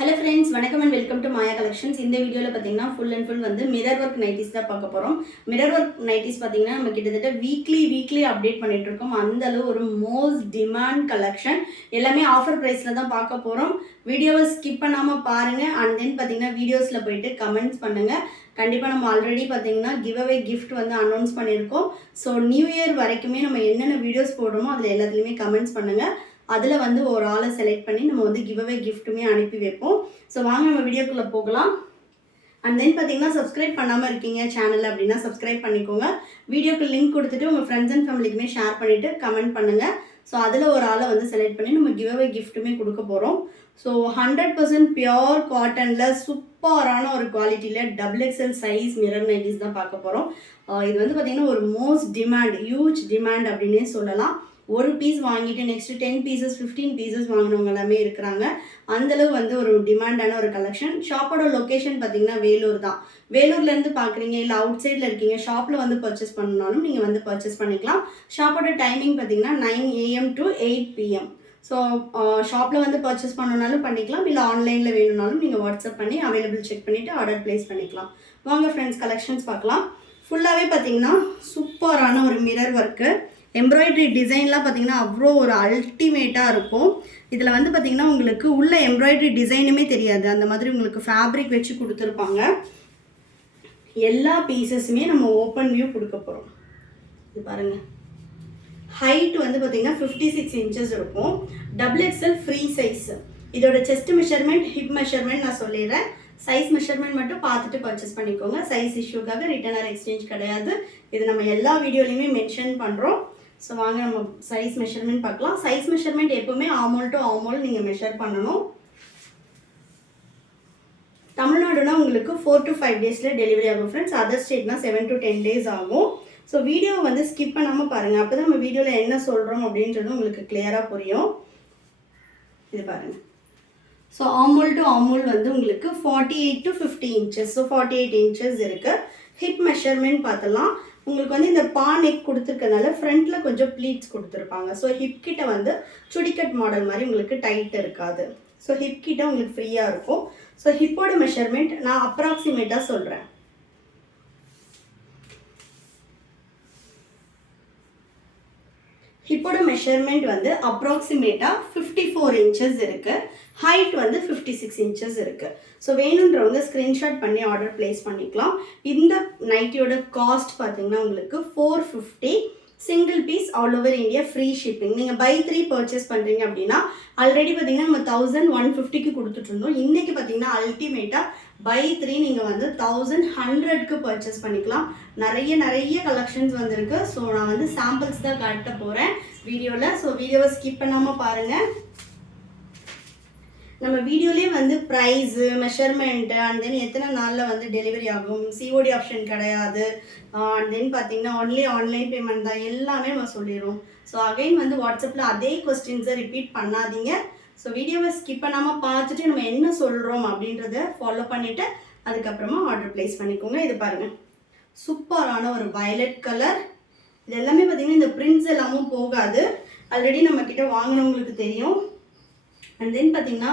Hello friends, welcome and welcome to Maya Collections. இந்த வீடியோல பாத்தீங்கன்னா full and full வந்து mirror work nighties தான் பார்க்க போறோம். Mirror work nighties பாத்தீங்கன்னா நம்ம கிட்டத்தட்ட வீக்லி அப்டேட் பண்ணிட்டு இருக்கோம். அந்த அளவு ஒரு மோஸ்ட் டிமாண்ட் கலெக்ஷன். எல்லாமே ஆஃபர் பிரைஸ்ல தான் பார்க்க போறோம். வீடியோவை ஸ்கிப் பண்ணாம பாருங்க. and then பாத்தீங்கன்னா வீடியோஸ்ல போயிட்டு கமெண்ட்ஸ் பண்ணுங்க. கண்டிப்பா நம்ம ஆல்ரெடி பாத்தீங்கன்னா கிவ் அவே gift வந்து அனௌன்ஸ் பண்ணிருக்கோம். சோ நியூ இயர் வரைக்குமே நம்ம என்னென்ன வீடியோஸ் போடுறோமோ அதுல எல்லாத்துலயுமே கமெண்ட்ஸ் பண்ணுங்க. அதில் வந்து ஒரு ஆளை செலக்ட் பண்ணி நம்ம வந்து கிவ் அவே கிஃப்ட்டுமே அனுப்பி வைப்போம். ஸோ வாங்க நம்ம வீடியோக்குள்ளே போகலாம். அண்ட் தென் பார்த்தீங்கன்னா சப்ஸ்கிரைப் பண்ணாமல் இருக்கீங்க சேனல் அப்படின்னா சப்ஸ்கிரைப் பண்ணிக்கோங்க. வீடியோக்கு லிங்க் கொடுத்துட்டு உங்கள் ஃப்ரெண்ட்ஸ் அண்ட் ஃபேமிலிக்குமே ஷேர் பண்ணிவிட்டு கமெண்ட் பண்ணுங்கள். ஸோ அதில் ஒரு ஆளை வந்து செலக்ட் பண்ணி நம்ம கிவ் அவே கிஃப்ட்டுமே கொடுக்க போகிறோம். ஸோ 100% பியோர் காட்டனில் சூப்பரான ஒரு குவாலிட்டியில் XXL சைஸ் மிரர் நைட்டிஸ் தான் பார்க்க போகிறோம். இது வந்து பார்த்திங்கன்னா ஒரு மோஸ்ட் டிமாண்ட் ஹியூஜ் டிமாண்ட் அப்படின்னே சொல்லலாம். ஒரு பீஸ் வாங்கிட்டு நெக்ஸ்ட் 10 பீசஸ் 15 பீசஸ் வாங்கினவங்க எல்லாமே இருக்கிறாங்க. அந்தளவு வந்து ஒரு டிமாண்டான ஒரு கலெக்ஷன். ஷாப்போட லொக்கேஷன் பார்த்தீங்கன்னா வேலூர் தான். வேலூர்லேருந்து பார்க்குறீங்க இல்லை அவுட் சைடில் இருக்கீங்க, ஷாப்பில் வந்து பர்ச்சேஸ் பண்ணனாலும் நீங்கள் வந்து பர்ச்சேஸ் பண்ணிக்கலாம். ஷாப்போட டைமிங் பார்த்தீங்கன்னா 9 AM to 8 PM. ஸோ ஷாப்பில் வந்து பர்ச்சேஸ் பண்ணனாலும் பண்ணிக்கலாம், இல்லை ஆன்லைனில் வேணும்னாலும் நீங்கள் வாட்ஸ்அப் பண்ணி அவைலபிள் செக் பண்ணிவிட்டு ஆர்டர் ப்ளேஸ் பண்ணிக்கலாம். வாங்க ஃப்ரெண்ட்ஸ் கலெக்ஷன்ஸ் பார்க்கலாம். ஃபுல்லாகவே பார்த்தீங்கன்னா சூப்பரான ஒரு மிரர் ஒர்க்கு, எம்ப்ராய்டரி டிசைன்லாம் பார்த்தீங்கன்னா அவ்வளோ ஒரு அல்டிமேட்டாக இருக்கும். இதில் வந்து பார்த்திங்கன்னா உங்களுக்கு உள்ள எம்ப்ராய்டரி டிசைனுமே தெரியாது, அந்த மாதிரி உங்களுக்கு ஃபேப்ரிக் வச்சு கொடுத்துருப்பாங்க. எல்லா பீசஸுமே நம்ம ஓப்பன் வியூ கொடுக்க போகிறோம். இது பாருங்கள், ஹைட் வந்து பார்த்திங்கன்னா 56 inches இருக்கும். XXL free size. இதோட செஸ்ட் மெஷர்மெண்ட் ஹிப் மெஷர்மெண்ட் நான் சொல்லிடுறேன். சைஸ் மெஷர்மெண்ட் மட்டும் பார்த்துட்டு பர்ச்சேஸ் பண்ணிக்கோங்க. சைஸ் இஷ்யூக்காக ரிட்டர்ன் ஆர் எக்ஸ்சேஞ்ச் கிடையாது. இது நம்ம எல்லா வீடியோலையுமே மென்ஷன் பண்ணுறோம். ஸோ வாங்க நம்ம சைஸ் மெஷர்மெண்ட் பார்க்கலாம். சைஸ் மெஷர்மெண்ட் எப்போவுமே ஆமோல் டு ஆமோல் நீங்கள் மெஷர் பண்ணணும். தமிழ்நாடுனா உங்களுக்கு 4 to 5 days டெலிவரி ஆகும் ஃப்ரெண்ட்ஸ். அதர் ஸ்டேட்னா 7 to 10 days ஆகும். ஸோ வீடியோவை வந்து ஸ்கிப் பண்ணாமல் பாருங்கள், அப்போ தான் நம்ம வீடியோவில் என்ன சொல்கிறோம் அப்படின்றது உங்களுக்கு கிளியராக புரியும். இது பாருங்கள். ஸோ ஆமோல் டு ஆமோல் வந்து உங்களுக்கு 48 to 50 inches. ஸோ 48 inches இருக்குது. ஹிப் மெஷர்மெண்ட் பார்த்தலாம். உங்களுக்கு வந்து இந்த பா நெக் கொடுத்துருக்கனால ஃப்ரண்ட்டில் கொஞ்சம் ப்ளீட்ஸ் கொடுத்துருப்பாங்க. ஸோ ஹிப் கிட்ட வந்து சுடிக்கட் மாடல் மாதிரி உங்களுக்கு டைட் இருக்காது. ஸோ ஹிப் கிட்ட உங்களுக்கு ஃப்ரீயாக இருக்கும். ஸோ ஹிப்போட மெஷர்மெண்ட் நான் அப்ராக்சிமேட்டாக சொல்கிறேன். ஹிப்போட மெஷர்மெண்ட் வந்து அப்ராக்சிமேட்டாக 54 inches இருக்குது. ஹைட் வந்து 56 inches இருக்குது. ஸோ வேணுன்றவங்க ஸ்க்ரீன்ஷாட் பண்ணி ஆர்டர் ப்ளேஸ் பண்ணிக்கலாம். இந்த நைட்டியோட காஸ்ட் பார்த்தீங்கன்னா உங்களுக்கு 450. Single piece all over India free shipping. நீங்கள் பை 3 பர்ச்சேஸ் பண்ணுறீங்க அப்படின்னா ஆல்ரெடி பார்த்தீங்கன்னா நம்ம 1150க்கு கொடுத்துட்ருந்தோம். இன்றைக்கி பார்த்தீங்கன்னா அல்டிமேட்டாக பை 3 நீங்கள் வந்து 1100க்கு பர்ச்சேஸ் பண்ணிக்கலாம். நிறைய கலெக்ஷன்ஸ் வந்திருக்கு. ஸோ நான் வந்து சாம்பிள்ஸ் தான் காட்ட போகிறேன் வீடியோவில். ஸோ வீடியோவை ஸ்கிப் பண்ணாமல் பாருங்கள். நம்ம வீடியோலேயே வந்து ப்ரைஸு மெஷர்மெண்ட்டு அண்ட் தென் எத்தனை நாளில் வந்து டெலிவரி ஆகும், சிஓடி ஆப்ஷன் கிடையாது, அண்ட் தென் பார்த்தீங்கன்னா ஒன்லி ஆன்லைன் பேமெண்ட் தான், எல்லாமே நம்ம சொல்லிடுவோம். ஸோ அகைன் வந்து வாட்ஸ்அப்பில் அதே கொஸ்டின்ஸை ரிப்பீட் பண்ணாதீங்க. ஸோ வீடியோவை ஸ்கிப் பண்ணாமல் பார்த்துட்டு நம்ம என்ன சொல்கிறோம் அப்படின்றத ஃபாலோ பண்ணிவிட்டு அதுக்கப்புறமா ஆர்டர் ப்ளேஸ் பண்ணிக்கோங்க. இது பாருங்கள், சூப்பரான ஒரு வயலட் கலர். இது எல்லாமே பார்த்திங்கன்னா இந்த பிரிண்ட்ஸ் எல்லாமும் போகாது, ஆல்ரெடி நம்மக்கிட்ட வாங்கினவங்களுக்கு தெரியும். அண்ட் தென் பார்த்திங்கன்னா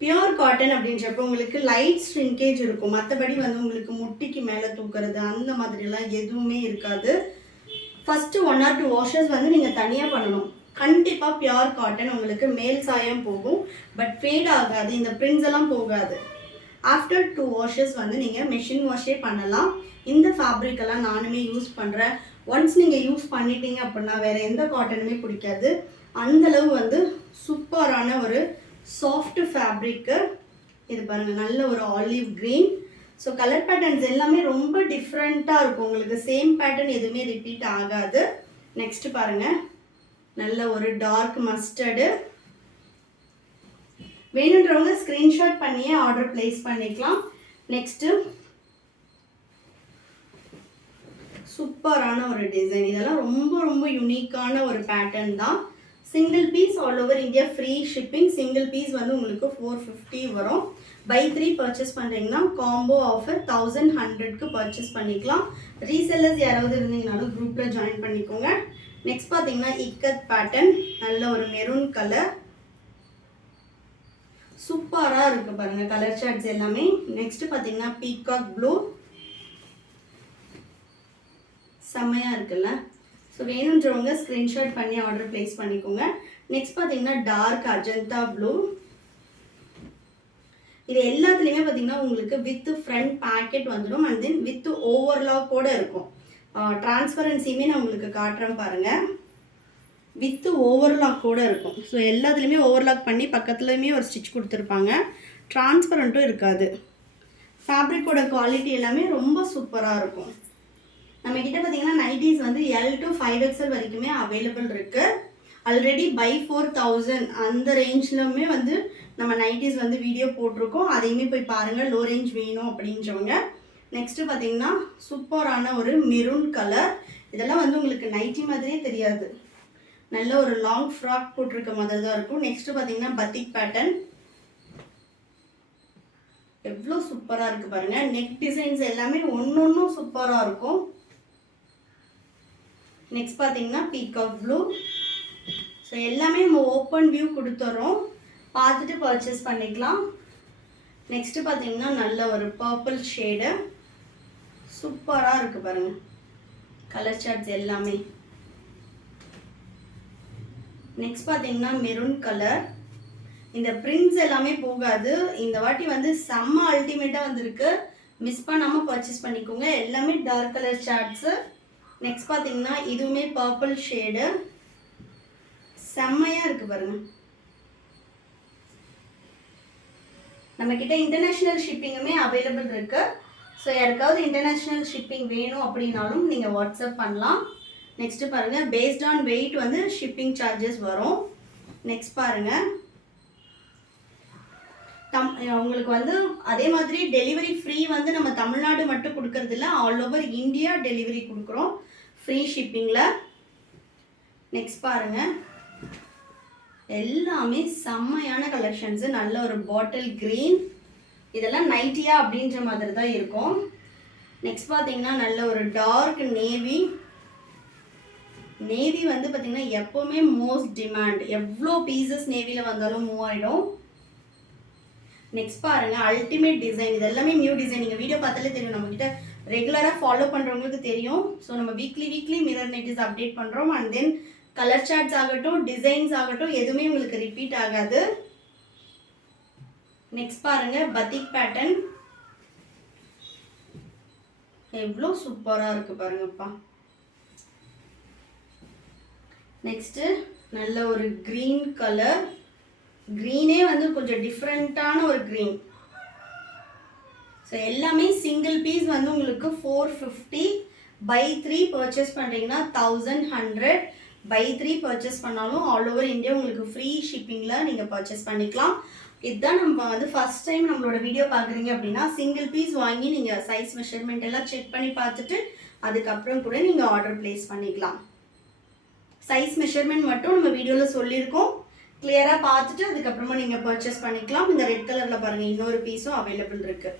பியோர் காட்டன் அப்படின்றப்போ உங்களுக்கு லைட் ஸ்ட்ரிங்கேஜ் இருக்கும். மற்றபடி வந்து உங்களுக்கு முட்டிக்கு மேலே தூக்குறது அந்த மாதிரிலாம் எதுவுமே இருக்காது. ஃபஸ்ட்டு 1 or 2 வாஷஸ் வந்து நீங்கள் தனியாக பண்ணணும். கண்டிப்பாக பியோர் காட்டன் உங்களுக்கு மேல் சாயம் போகும், பட் ஃபேட் ஆகாது, இந்த பிரிண்ட்ஸ் எல்லாம் போகாது. ஆஃப்டர் 2 வாஷஸ் வந்து நீங்கள் மெஷின் வாஷே பண்ணலாம். இந்த ஃபேப்ரிக்கெல்லாம் நானுமே யூஸ் பண்ணுறேன். ஒன்ஸ் நீங்கள் யூஸ் பண்ணிட்டீங்க அப்படின்னா வேறு எந்த காட்டனுமே பிடிக்காது. அந்தளவு வந்து சூப்பரான ஒரு சாஃப்ட் ஃபேப்ரிக்கு. இது பாருங்கள், நல்ல ஒரு olive green. So colour patterns எல்லாமே ரொம்ப டிஃப்ரெண்ட்டாக இருக்கும். உங்களுக்கு சேம் பேட்டர்ன் எதுவுமே ரிப்பீட் ஆகாது. நெக்ஸ்ட்டு பாருங்கள், நல்ல ஒரு டார்க் மஸ்டர்டு. வேணுன்றவங்க ஸ்க்ரீன்ஷாட் பண்ணியே ஆர்டர் ப்ளேஸ் பண்ணிக்கலாம். நெக்ஸ்ட்டு சூப்பரான ஒரு டிசைன். இதெல்லாம் ரொம்ப யூனிக்கான ஒரு பேட்டர்ன் தான். Single piece all over India free shipping. Single piece வந்து உங்களுக்கு 450 வரும். பை 3 பர்ச்சேஸ் பண்ணுறீங்கன்னா காம்போ ஆஃபர் 1100க்கு பர்ச்சேஸ் பண்ணிக்கலாம். ரீசெல்லர்ஸ் யாராவது இருந்தீங்கனாலும் குரூப்பில் ஜாயின் பண்ணிக்கோங்க. நெக்ஸ்ட் பார்த்தீங்கன்னா இக்கத் பேட்டர்ன், நல்ல ஒரு மெரூன் கலர். சூப்பராக இருக்குது பாருங்கள் கலர் சார்ட்ஸ் எல்லாமே. நெக்ஸ்ட்டு பார்த்தீங்கன்னா பீகாக் ப்ளூ, செம்மையாக இருக்குல்ல. ஸோ வேணுன்றவங்க ஸ்க்ரீன்ஷாட் பண்ணி ஆர்டர் ப்ளேஸ் பண்ணிக்கோங்க. நெக்ஸ்ட் பார்த்தீங்கன்னா டார்க் அஜந்தா ப்ளூ. இது எல்லாத்துலேயுமே பார்த்தீங்கன்னா உங்களுக்கு வித் ஃப்ரண்ட் பேக்கெட் வந்துடும் அண்ட் தென் வித் ஓவர்லாக்கோடு இருக்கும். டிரான்ஸ்பரன்சியுமே நான் உங்களுக்கு காட்டுறேன் பாருங்கள். வித் ஓவர்லாக்கோடு இருக்கும். ஸோ எல்லாத்துலேயுமே ஓவர்லாக் பண்ணி பக்கத்துலேயுமே ஒரு ஸ்டிச் கொடுத்துருப்பாங்க. டிரான்ஸ்பரண்ட்டும் இருக்காது. ஃபேப்ரிக்கோட குவாலிட்டி எல்லாமே ரொம்ப சூப்பராக இருக்கும். நம்மக்கிட்ட பார்த்தீங்கன்னா நைட்டிஸ் வந்து L to 5XL வரைக்குமே அவைலபிள் இருக்குது. ஆல்ரெடி பை 4000 அந்த ரேஞ்ச்லுமே வந்து நம்ம நைட்டிஸ் வந்து வீடியோ போட்டிருக்கோம். அதையுமே போய் பாருங்கள் லோ ரேஞ்ச் வேணும் அப்படின்றவங்க. நெக்ஸ்ட்டு பார்த்தீங்கன்னா சூப்பரான ஒரு மெரூன் கலர். இதெல்லாம் வந்து உங்களுக்கு நைட்டி மாதிரியே தெரியாது, நல்ல ஒரு லாங் ஃப்ராக் போட்டிருக்க மாதிரி தான் இருக்கும். நெக்ஸ்ட்டு பார்த்தீங்கன்னா பத்திக் பேட்டர்ன். எவ்வளோ சூப்பராக இருக்குது பாருங்கள். நெக் டிசைன்ஸ் எல்லாமே ஒன்றும் சூப்பராக இருக்கும். நெக்ஸ்ட் பார்த்தீங்கன்னா பீகாக் ப்ளூ. ஸோ எல்லாமே நம்ம ஓப்பன் வியூ கொடுத்துறோம், பார்த்துட்டு பர்ச்சேஸ் பண்ணிக்கலாம். நெக்ஸ்ட்டு பார்த்தீங்கன்னா நல்ல ஒரு பர்பிள் ஷேடு, சூப்பராக இருக்குது பாருங்கள் கலர் சார்ட்ஸ் எல்லாமே. நெக்ஸ்ட் பார்த்தீங்கன்னா மெரூன் கலர். இந்த பிரிண்ட்ஸ் எல்லாமே போகாது, இந்த வாட்டி வந்து செம்ம அல்டிமேட்டாக வந்திருக்கு. மிஸ் பண்ணாமல் பர்ச்சேஸ் பண்ணிக்கோங்க. எல்லாமே டார்க் கலர் சார்ட்ஸு. நெக்ஸ்ட் பார்த்தீங்கன்னா இதுவுமே பர்பிள் ஷேடு, செம்மையாக இருக்குது பாருங்கள். நம்மக்கிட்ட இன்டர்நேஷ்னல் ஷிப்பிங்குமே அவைலபிள் இருக்குது. ஸோ யாருக்காவது இன்டர்நேஷ்னல் ஷிப்பிங் வேணும் அப்படின்னாலும் நீங்கள் வாட்ஸ்அப் பண்ணலாம். நெக்ஸ்ட்டு பாருங்கள் பேஸ்ட் ஆன் வெயிட் வந்து ஷிப்பிங் சார்ஜஸ் வரும். நெக்ஸ்ட் பாருங்கள் உங்களுக்கு வந்து அதே மாதிரி டெலிவரி ஃப்ரீ வந்து நம்ம தமிழ்நாடு மட்டும் கொடுக்கறதில்ல, ஆல் ஓவர் இந்தியா டெலிவரி கொடுக்குறோம் ஃப்ரீ ஷிப்பிங்கில். நெக்ஸ்ட் பாருங்கள் எல்லாமே செம்மையான கலெக்ஷன்ஸு. நல்ல ஒரு பாட்டில் க்ரீன், இதெல்லாம் நைட்டியா அப்படின்ற மாதிரி தான் இருக்கும். நெக்ஸ்ட் பார்த்தீங்கன்னா நல்ல ஒரு டார்க் நேவி. நேவி வந்து பார்த்தீங்கன்னா எப்போவுமே மோஸ்ட் டிமாண்ட், எவ்வளோ பீசஸ் நேவியில் வந்தாலும் மூவ் ஆகிடும். நெக்ஸ்ட் பாருங்கள் அல்டிமேட் டிசைன். இது எல்லாமே நியூ டிசைன், நீங்கள் வீடியோ பார்த்தாலே தெரியும், நம்மக்கிட்ட ரெகுலராக ஃபாலோ பண்ணுறவங்களுக்கு தெரியும். ஸோ நம்ம வீக்லி மிரர் நைட்டிஸ் அப்டேட் பண்ணுறோம். அண்ட் தென் கலர் சார்ட்ஸ் ஆகட்டும் டிசைன்ஸ் ஆகட்டும் எதுவுமே உங்களுக்கு ரிப்பீட் ஆகாது. நெக்ஸ்ட் பாருங்கள் பத்திக் பேட்டர்ன், எவ்வளோ சூப்பராக இருக்குது பாருங்கப்பா. நெக்ஸ்ட்டு நல்ல ஒரு க்ரீன் கலர். க்ரீனே வந்து கொஞ்சம் டிஃப்ரெண்ட்டான ஒரு க்ரீன். ஸோ எல்லாமே சிங்கிள் பீஸ் வந்து உங்களுக்கு 450. பை 3 பர்ச்சேஸ் பண்ணுறீங்கன்னா 1100. பை 3 பர்ச்சேஸ் பண்ணாலும் ஆல் ஓவர் இந்தியா உங்களுக்கு ஃப்ரீ ஷிப்பிங்கில் நீங்கள் பர்ச்சேஸ் பண்ணிக்கலாம். இதுதான் நம்ம வந்து ஃபஸ்ட் டைம் நம்மளோட வீடியோ பார்க்குறீங்க அப்படின்னா சிங்கிள் பீஸ் வாங்கி நீங்கள் சைஸ் மெஷர்மெண்ட் எல்லாம் செக் பண்ணி பார்த்துட்டு அதுக்கப்புறம் கூட நீங்கள் ஆர்டர் ப்ளேஸ் பண்ணிக்கலாம். சைஸ் மெஷர்மெண்ட் மட்டும் நம்ம வீடியோவில் சொல்லியிருக்கோம், கிளியராக பார்த்துட்டு அதுக்கப்புறமா நீங்கள் பர்ச்சேஸ் பண்ணிக்கலாம். இந்த ரெட் கலரில் பாருங்கள் இன்னொரு பீஸும் அவைலபிள் இருக்குது.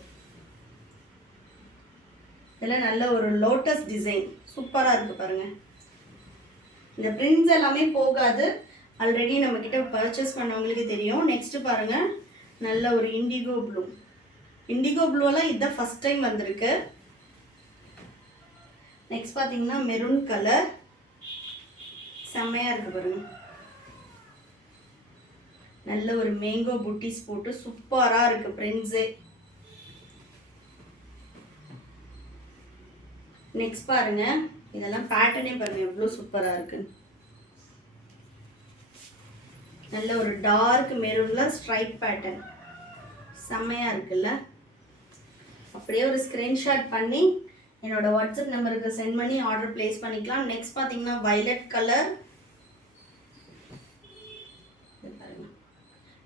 இதெல்லாம் நல்ல ஒரு லோட்டஸ் டிசைன், சூப்பராக இருக்குது பாருங்கள். இந்த பிரிண்ட்ஸ் எல்லாமே போகாது, ஆல்ரெடி நம்மக்கிட்ட பர்ச்சேஸ் பண்ணவங்களுக்கு தெரியும். நெக்ஸ்ட்டு பாருங்கள் நல்ல ஒரு இண்டிகோ ப்ளூ. இண்டிகோ ப்ளூவெல்லாம் இதுதான் ஃபஸ்ட் டைம் வந்திருக்கு. நெக்ஸ்ட் பார்த்தீங்கன்னா மெரூன் கலர், செம்மையாக இருக்குது பாருங்கள். நல்ல ஒரு மேங்கோ புட்டிஸ் போட்டு சூப்பராக இருக்குது பிரிண்ட்ஸு. நெக்ஸ்ட் பாருங்கள் இதெல்லாம் பேட்டர்னே பாருங்கள் எவ்வளோ சூப்பராக இருக்குன்னு. நல்ல ஒரு டார்க் மெரூனில் ஸ்ட்ரைப் பேட்டர்ன், செம்மையாக இருக்குல்ல. அப்படியே ஒரு ஸ்க்ரீன்ஷாட் பண்ணி என்னோட வாட்ஸ்அப் நம்பருக்கு சென்ட் பண்ணி ஆர்டர் ப்ளேஸ் பண்ணிக்கலாம். நெக்ஸ்ட் பார்த்தீங்கன்னா வயலட் கலர்.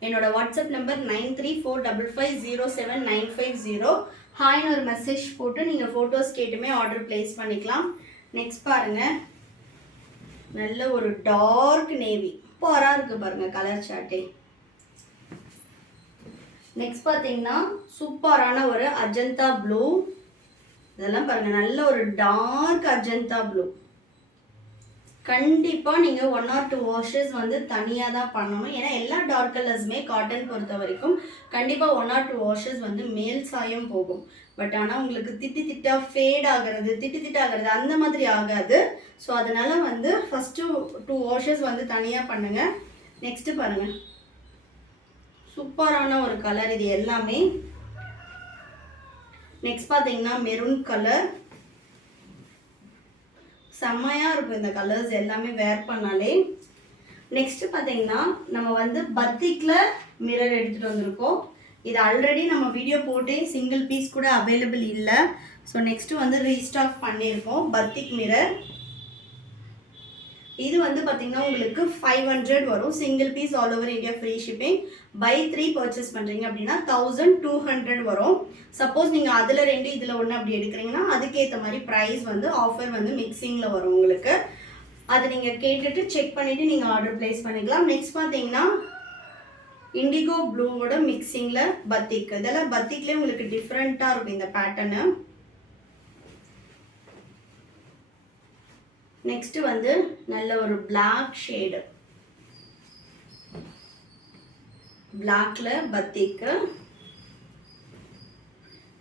என்னோட வாட்ஸ்அப் நம்பர் 9345507950. ஹாய்னு ஒரு மெசேஜ் போட்டு நீங்கள் ஃபோட்டோஸ் கேட்டுமே ஆர்டர் ப்ளேஸ் பண்ணிக்கலாம். நெக்ஸ்ட் பாருங்கள் நல்ல ஒரு டார்க் நேவி, சூப்பராக இருக்குது பாருங்கள் கலர் சார்ட்டே. நெக்ஸ்ட் பார்த்தீங்கன்னா சூப்பரான ஒரு அஜந்தா ப்ளூ. இதெல்லாம் பாருங்கள் நல்ல ஒரு டார்க் அஜந்தா ப்ளூ, கண்டிப்பாக நீங்கள் 1 or 2 வாஷஸ் வந்து தனியாக தான் பண்ணணும். ஏன்னா எல்லா டார்க் கலர்ஸுமே காட்டன் பொறுத்த வரைக்கும் கண்டிப்பாக 1 or 2 வாஷஸ் வந்து மேல் சாயம் போகும். பட் ஆனால் உங்களுக்கு திட்டா ஃபேட் ஆகிறது அந்த மாதிரி ஆகாது. ஸோ அதனால் வந்து ஃபஸ்ட்டு 2 வாஷஸ் வந்து தனியாக பண்ணுங்கள். நெக்ஸ்ட்டு பாருங்கள், சூப்பரான ஒரு கலர் இது எல்லாமே. நெக்ஸ்ட் பார்த்தீங்கன்னா மெரூன் கலர், செம்மையாக இருக்கும் இந்த கலர்ஸ் எல்லாமே வேர் பண்ணாலே. நெக்ஸ்ட் பார்த்தீங்கன்னா நம்ம வந்து பத்திக்கில் மிரர் எடுத்துகிட்டு வந்திருக்கோம். இது ஆல்ரெடி நம்ம வீடியோ போட்டு சிங்கிள் பீஸ் கூட அவைலபிள் இல்லை. ஸோ நெக்ஸ்ட்டு வந்து ரீஸ்டாக் பண்ணியிருக்கோம் பத்திக் மிரர். இது வந்து பார்த்தீங்கன்னா உங்களுக்கு 500 வரும். Single piece all over India free shipping. Buy 3 purchase பண்ணுறீங்க அப்படின்னா 1200 வரும். சப்போஸ் நீங்கள் அதில் 2 இதில் 1 அப்படி எடுக்கிறீங்கன்னா அதுக்கேற்ற மாதிரி ப்ரைஸ் வந்து ஆஃபர் வந்து மிக்சிங்கில் வரும் உங்களுக்கு. அது நீங்கள் கேட்டுட்டு செக் பண்ணிவிட்டு நீங்கள் ஆர்டர் ப்ளேஸ் பண்ணிக்கலாம். நெக்ஸ்ட் பார்த்தீங்கன்னா இண்டிகோ ப்ளூவோட மிக்சிங்கில் பத்திக். இதெல்லாம் பத்திக்லேயே உங்களுக்கு டிஃப்ரெண்ட்டாக இருக்கும் இந்த பேட்டர்னு. நெக்ஸ்ட் வந்து நல்ல ஒரு பிளாக் ஷேடு, பிளாக்ல பத்திக்கு.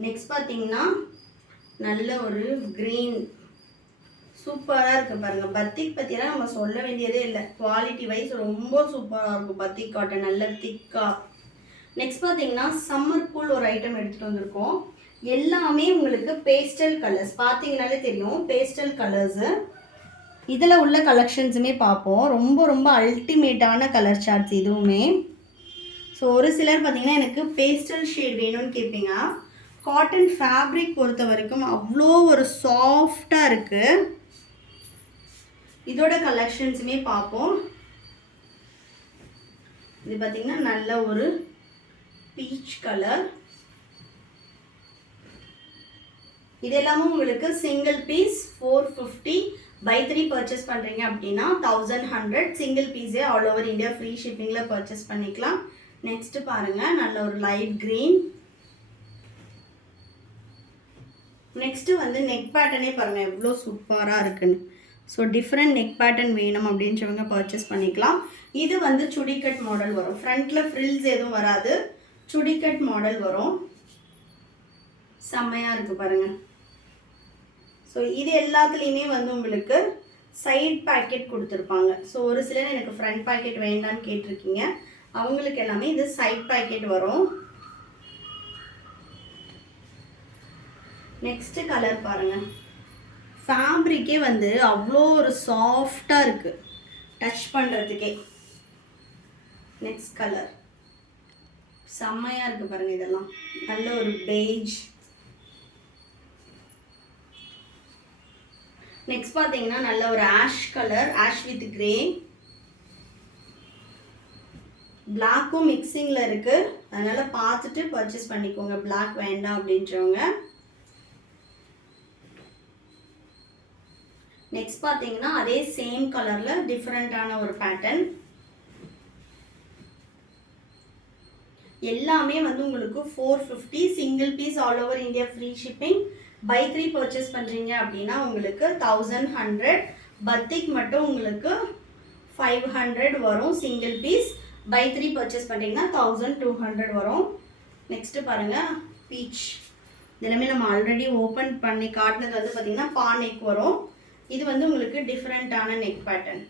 நெக்ஸ்ட் பார்த்தீங்கன்னா நல்ல ஒரு கிரீன், சூப்பராக இருக்குது பாருங்கள். பத்திக் பற்றியெல்லாம் நம்ம சொல்ல வேண்டியதே இல்லை. குவாலிட்டி வைஸ் ரொம்ப சூப்பராக இருக்கும் பத்திக் காட்டன், நல்ல திக்காக. நெக்ஸ்ட் பார்த்தீங்கன்னா சம்மர் கூல் ஒரு ஐட்டம் எடுத்துகிட்டு வந்திருக்கோம். எல்லாமே உங்களுக்கு பேஸ்டல் கலர்ஸ், பார்த்தீங்கனாலே தெரியும் பேஸ்டல் கலர்ஸு. இதில் உள்ள கலெக்ஷன்ஸுமே பார்ப்போம். ரொம்ப ரொம்ப அல்டிமேட்டான கலர் சார்ட்ஸ் இதுவுமே. ஸோ ஒரு சிலர் பார்த்தீங்கன்னா எனக்கு பேஸ்டல் ஷேட் வேணும்னு கேட்பீங்க. காட்டன் ஃபேப்ரிக் பொறுத்த வரைக்கும் அவ்வளோ ஒரு சாஃப்டாக இருக்குது. இதோட கலெக்ஷன்ஸுமே பார்ப்போம். இது பார்த்தீங்கன்னா நல்ல ஒரு பீச் கலர். இது எல்லாமே உங்களுக்கு சிங்கிள் பீஸ் 450. பை 3 பர்ச்சேஸ் பண்ணுறீங்க அப்படின்னா 1100. சிங்கிள் பீஸே ஆல் ஓவர் இந்தியா ஃப்ரீ ஷிப்பிங்கில் பர்ச்சேஸ் பண்ணிக்கலாம். நெக்ஸ்ட்டு பாருங்கள், நல்ல ஒரு லைட் க்ரீன். நெக்ஸ்ட்டு வந்து நெக் பேட்டர்னே பாருங்கள் எவ்வளோ சூப்பராக இருக்குன்னு. ஸோ டிஃப்ரெண்ட் நெக் பேட்டர்ன் வேணும் அப்படின்றவங்க பர்ச்சேஸ் பண்ணிக்கலாம். இது வந்து சுடிக்கட் மாடல் வரும். ஃப்ரண்ட்டில் ஃப்ரில்ஸ் எதுவும் வராது, சுடிக்கட் மாடல் வரும். செம்மையாக இருக்குது பாருங்கள். ஸோ இது எல்லாத்துலேயுமே வந்து உங்களுக்கு சைட் பேக்கெட் கொடுத்துருப்பாங்க. ஸோ ஒரு சிலர் எனக்கு ஃப்ரண்ட் பேக்கெட் வேண்டாம்னு கேட்டிருக்கீங்க, அவங்களுக்கு எல்லாமே இது சைட் பேக்கெட் வரும். நெக்ஸ்ட்டு கலர் பாருங்கள், ஃபேப்ரிக்கே வந்து அவ்வளோ ஒரு சாஃப்டாக இருக்குது டச் பண்ணுறதுக்கே. நெக்ஸ்ட் கலர் செம்மையாக இருக்குது பாருங்கள். இதெல்லாம் நல்ல ஒரு பெய்ஜ். நெக்ஸ்ட் பார்த்தீங்கன்னா நல்ல ஒரு ash colour, ash with grey. பிளாக்கும் மிக்சிங்கில் இருக்குது, அதனால் பார்த்துட்டு பர்ச்சேஸ் பண்ணிக்கோங்க பிளாக் வேண்டாம் அப்படின்றவங்க. நெக்ஸ்ட் பார்த்தீங்கன்னா அதே சேம் கலரில் டிஃப்ரெண்ட்டான ஒரு பேட்டர்ன். எல்லாமே வந்து உங்களுக்கு 450. Single piece all over India free shipping. Buy 3 purchase பண்ணுறீங்க அப்படின்னா உங்களுக்கு 1100. பத்திக் மட்டும் உங்களுக்கு 500 வரும் சிங்கிள் பீஸ். பை 3 பர்ச்சேஸ் பண்ணிங்கன்னா 1200 வரும். நெக்ஸ்ட்டு பாருங்கள் பீச். இதெல்லாமே நம்ம ஆல்ரெடி ஓப்பன் பண்ணி காட்டினது வந்து பார்த்திங்கன்னா பா நெக் வரும். இது வந்து உங்களுக்கு டிஃப்ரெண்ட்டான நெக் பேட்டர்ன்.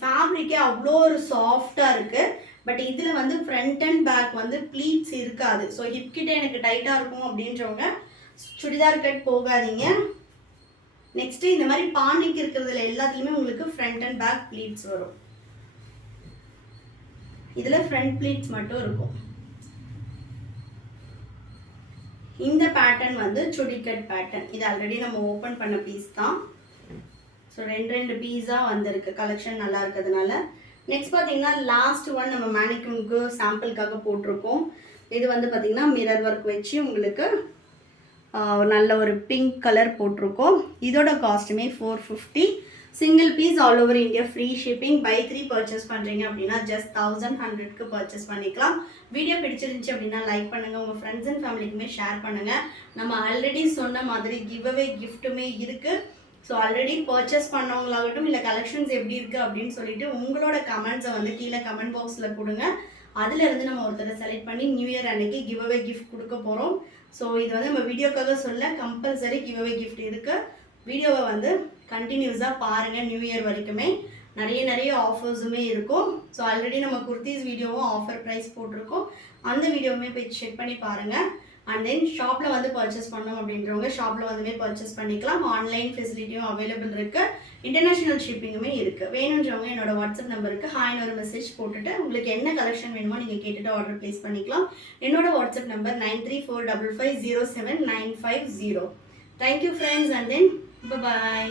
ஃபேப்ரிக்கே அவ்வளோ ஒரு சாஃப்டாக இருக்குது. பட் இதில் வந்து ஃப்ரண்ட் அண்ட் பேக் வந்து ப்ளீட்ஸ் இருக்காது. ஸோ ஹிப்கிட்ட எனக்கு டைட்டாக இருக்கும் அப்படின்றவங்க சுடிதார் கட் போகாதீங்க. நெக்ஸ்ட்டு இந்த மாதிரி பானிக்கு இருக்கிறதுல எல்லாத்துலேயுமே உங்களுக்கு ஃப்ரண்ட் அண்ட் பேக் ப்ளீட்ஸ் வரும். இதில் ஃப்ரண்ட் ப்ளீட்ஸ் மட்டும் இருக்கும். இந்த பேட்டர்ன் வந்து சுடிக்கட் பேட்டர்ன். இது ஆல்ரெடி நம்ம ஓப்பன் பண்ண பீஸ் தான். ஸோ 2 பீஸாக வந்திருக்கு. கலெக்ஷன் நல்லா இருக்கிறதுனால. நெக்ஸ்ட் பார்த்தீங்கன்னா லாஸ்ட் ஒன் நம்ம மேனிக்யூனுக்கு சாம்பிளுக்காக போட்டிருக்கோம். இது வந்து பார்த்திங்கன்னா மிரர் ஒர்க் வச்சு உங்களுக்கு நல்ல ஒரு பிங்க் கலர் போட்டிருக்கோம். இதோட காஸ்ட்டுமே 450. Single piece all over India free shipping. Buy 3 purchase பண்ணுறீங்க அப்படின்னா ஜஸ்ட் 1100க்கு பர்ச்சேஸ் பண்ணிக்கலாம். வீடியோ பிடிச்சிருந்துச்சு அப்படின்னா லைக் பண்ணுங்கள், உங்கள் ஃப்ரெண்ட்ஸ் அண்ட் ஃபேமிலிக்குமே ஷேர் பண்ணுங்கள். நம்ம ஆல்ரெடி சொன்ன மாதிரி கிவ் அவே கிஃப்ட்டுமே இருக்குது. ஸோ ஆல்ரெடி பர்ச்சேஸ் பண்ணவங்களாகட்டும் இல்லை கலெக்ஷன்ஸ் எப்படி இருக்குது அப்படின்னு சொல்லிட்டு உங்களோட கமெண்ட்ஸை வந்து கீழே கமெண்ட் பாக்ஸில் கொடுங்க. அதுலேருந்து நம்ம ஒருத்தரை செலக்ட் பண்ணி நியூ இயர் அன்னைக்கு கிவ் அவே கிஃப்ட் கொடுக்க போகிறோம். ஸோ இது வந்து நம்ம வீடியோக்காக சொல்ல கம்பல்சரி கிவ் அவே கிஃப்ட் இருக்குது. வீடியோவை வந்து கண்டினியூஸாக பாருங்கள். நியூ இயர் வரைக்குமே நிறைய ஆஃபர்ஸுமே இருக்கும். ஸோ ஆல்ரெடி நம்ம குர்த்திஸ் வீடியோவும் ஆஃபர் ப்ரைஸ் போட்டிருக்கோம். அந்த வீடியோவுமே போய் செக் பண்ணி பாருங்கள். அண்ட் தென் ஷாப்பில் வந்து பர்ச்சேஸ் பண்ணோம் அப்படின்றவங்க ஷாப்பில் வந்துமே பர்ச்சேஸ் பண்ணிக்கலாம். ஆன்லைன் ஃபெசிலிட்டியும் அவைலபிள் இருக்குது. இன்டர்நேஷ்னல் ஷிப்பிங்குமே இருக்குது. வேணுன்றவங்க என்னோட வாட்ஸ்அப் நம்பருக்கு ஹாய்னு ஒரு மெசேஜ் போட்டுட்டு உங்களுக்கு என்ன கலெக்ஷன் வேணுமோ நீங்கள் கேட்டுட்டு ஆர்டர் ப்ளேஸ் பண்ணிக்கலாம். என்னோட WhatsApp number 9345507950. Thank you friends, and then bye.